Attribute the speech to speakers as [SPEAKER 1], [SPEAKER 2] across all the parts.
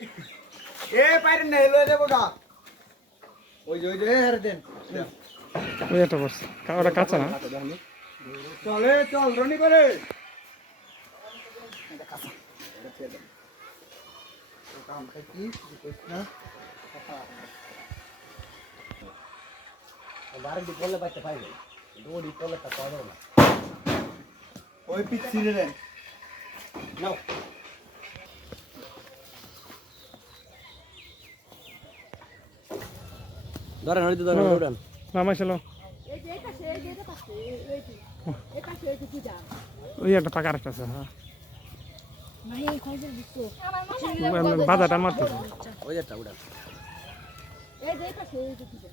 [SPEAKER 1] এ পাইরেন না দেবো গা। ওই যে ওই যে হারে দেন।
[SPEAKER 2] ওই একটা করছে। ওটা কাঁচা না?
[SPEAKER 1] চলে চল রনি করে ওই
[SPEAKER 3] এটা সে এই যে এটা পাশে এই যে এটা সে এই যে পূজা
[SPEAKER 2] ওই একটা একটা আছে হ্যাঁ। বাজারটা মারতেছে
[SPEAKER 4] ওই একটা উড়ান
[SPEAKER 3] এই যে এটা সে এই যে পূজা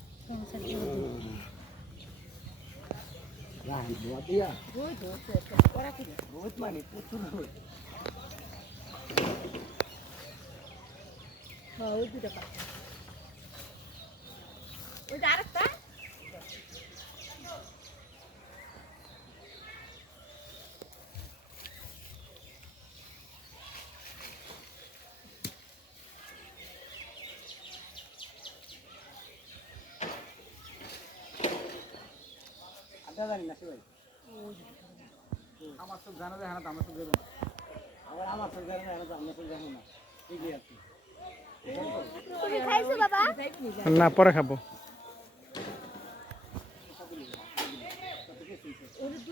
[SPEAKER 4] দিয়া
[SPEAKER 3] ওই তো ওরা কি
[SPEAKER 4] রোদ মানে প্রচুর রোদ
[SPEAKER 3] হ্যাঁ ওই দুটো আরেকটা।
[SPEAKER 1] আমার সব জানা যায় না আমার সব দেবো না।
[SPEAKER 4] আবার আমার সব জানি না আমরা সব জানি না। ঠিকই আছে।
[SPEAKER 3] তুমি
[SPEAKER 2] না পরে খাব
[SPEAKER 3] ওই দুটো পাশে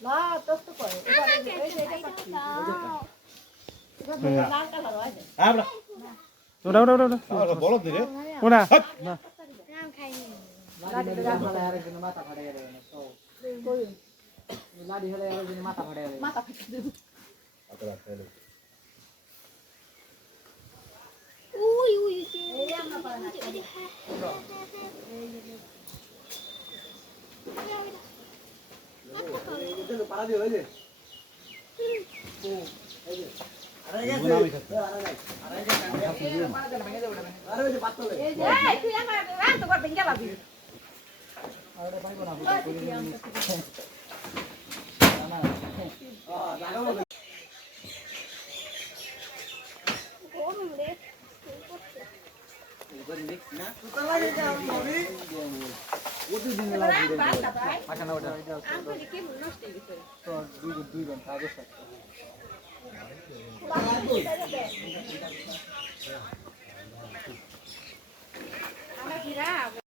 [SPEAKER 4] না
[SPEAKER 3] তোর তো করে এবারে এই যে এটা পাশে এবারে লাল কালার হয় যে
[SPEAKER 1] আমরা
[SPEAKER 2] ওটা ওটা ওটা ওটা
[SPEAKER 1] বলো দিরে
[SPEAKER 2] ওটা
[SPEAKER 4] মাথা ফাটে গেলে লাড়ি হলে আর মাথা ফাটে গেলে
[SPEAKER 3] মাথা ফেটে দেবো এই আমরা পারে না
[SPEAKER 4] পাড়া পাতলে
[SPEAKER 3] এই যে এই তো
[SPEAKER 1] দুই ঘণ্টা আগে